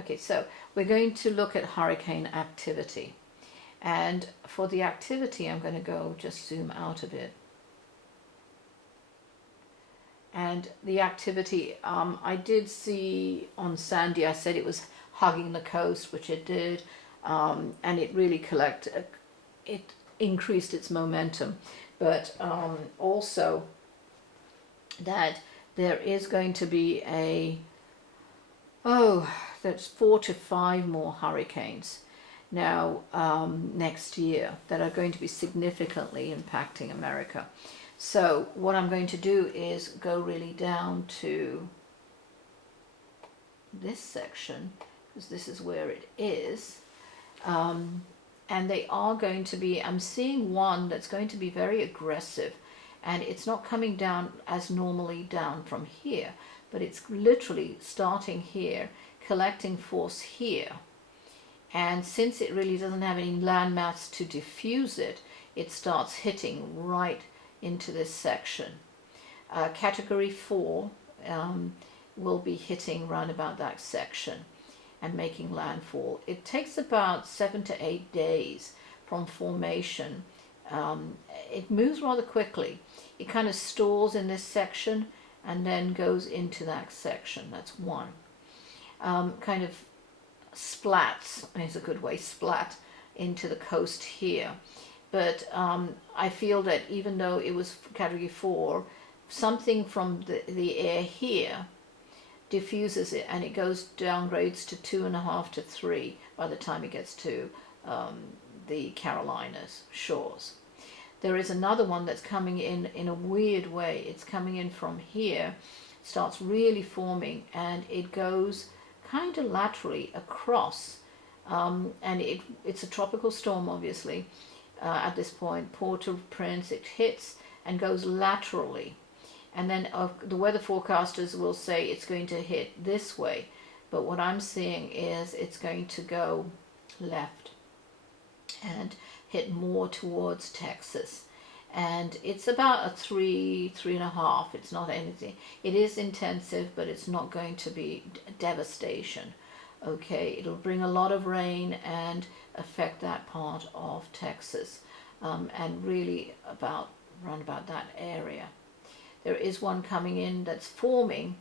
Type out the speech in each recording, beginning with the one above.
Okay, so we're going to look at hurricane activity. And for the activity, I'm going to go just zoom out a bit. And the activity, I did see on Sandy, I said it was hugging the coast, which it did, and it really it increased its momentum. But also that there is going to be there's 4 to 5 more hurricanes now next year that are going to be significantly impacting America. So what I'm going to do is go really down to this section, because this is where it is. And they are going to be, I'm seeing one that's going to be very aggressive, and it's not coming down as normally down from here, but it's literally starting here, collecting force here. And since it really doesn't have any landmass to diffuse it, it starts hitting right into this section. Category 4 will be hitting round about that section and making landfall. It takes about 7 to 8 days from formation. It moves rather quickly. It kind of stalls in this section and then goes into that section. That's one. Kind of splats, is a good way, splat into the coast here. But I feel that even though it was category 4, something from the air here diffuses it, and it downgrades to 2.5 to 3 by the time it gets to the Carolinas shores. There is another one that's coming in a weird way. It's coming in from here, starts really forming, and it goes kind of laterally across, and it's a tropical storm, obviously. At this point, Port-au-Prince, it hits and goes laterally. And then the weather forecasters will say it's going to hit this way, but what I'm seeing is it's going to go left and hit more towards Texas. And it's about a 3.5. It's not anything. It is intensive, but it's not going to be devastation. Okay, it'll bring a lot of rain and affect that part of Texas, and really round about that area. There is one coming in that's forming.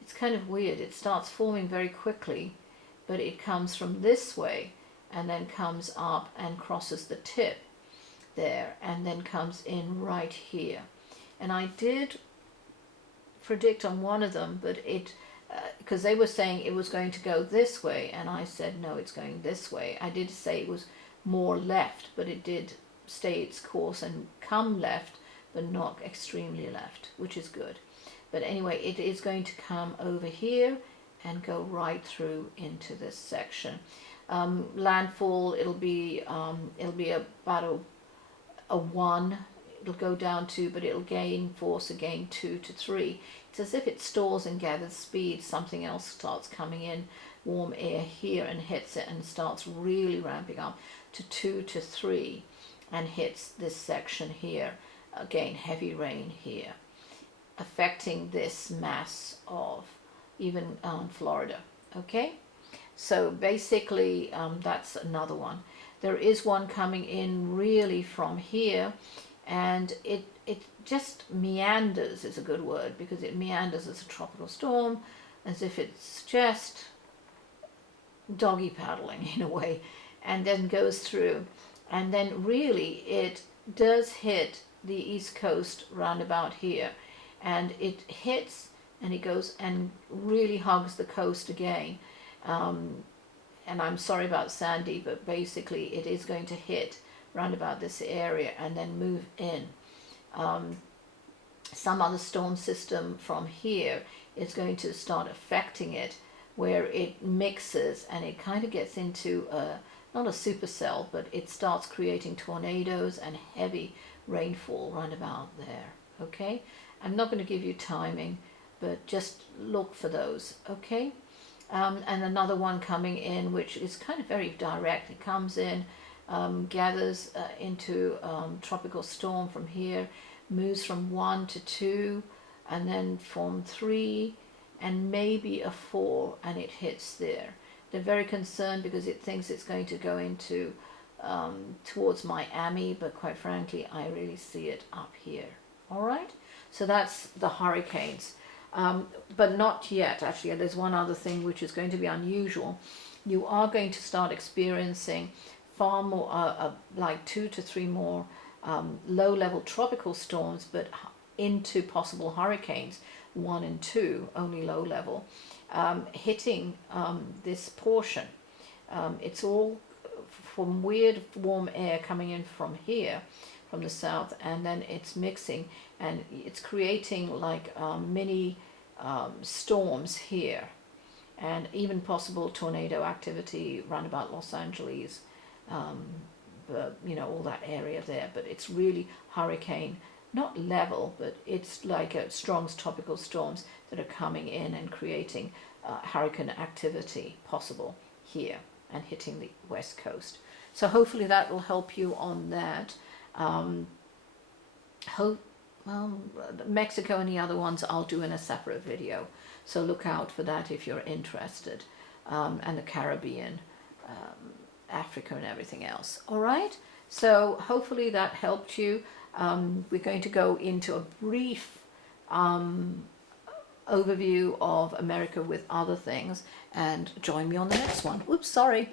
It's kind of weird. It starts forming very quickly, but it comes from this way and then comes up and crosses the tip there and then comes in right here. And I did predict on one of them, but because they were saying it was going to go this way, and I said no, it's going this way. I did say it was more left, but it did stay its course and come left, but not extremely left, which is good. But anyway, it is going to come over here and go right through into this section. Landfall, it'll be about a 1. It'll go down to, but it'll gain force again 2 to 3. It's as if it stalls and gathers speed. Something else starts coming in, warm air here, and hits it and starts really ramping up to 2 to 3 and hits this section here. Again, heavy rain here, affecting this mass of even Florida. Okay, so basically that's another one. There is one coming in really from here, and it just meanders is a good word, because it meanders as a tropical storm, as if it's just doggy paddling in a way, and then goes through, and then really it does hit the east coast round about here, and it hits and it goes and really hugs the coast again. And I'm sorry about Sandy, but basically it is going to hit round about this area and then move in. Some other storm system from here is going to start affecting it, where it mixes and it kind of gets into not a supercell, but it starts creating tornadoes and heavy rainfall round about there. Okay, I'm not going to give you timing, but just look for those. Okay. And another one coming in, which is kind of very direct. It comes in, gathers into tropical storm from here, moves from 1 to 2, and then from 3, and maybe a 4, and it hits there. They're very concerned because it thinks it's going to go into towards Miami, but quite frankly, I really see it up here. All right, so that's the hurricanes, but not yet. Actually, there's one other thing which is going to be unusual. You are going to start experiencing far more, like 2 to 3 more low-level tropical storms, but into possible hurricanes, 1 and 2, only low level, hitting this portion. It's all from weird warm air coming in from here, from the south, and then it's mixing and it's creating like mini storms here, and even possible tornado activity round about Los Angeles, you know, all that area there. But it's really hurricane, not level, but it's like strong tropical storms that are coming in and creating hurricane activity possible here and hitting the west coast. So hopefully that will help you on that. Mexico and the other ones I'll do in a separate video, so look out for that if you're interested, and the Caribbean, Africa and everything else. All right, so hopefully that helped you. We're going to go into a brief overview of America with other things, and join me on the next one. Oops, sorry.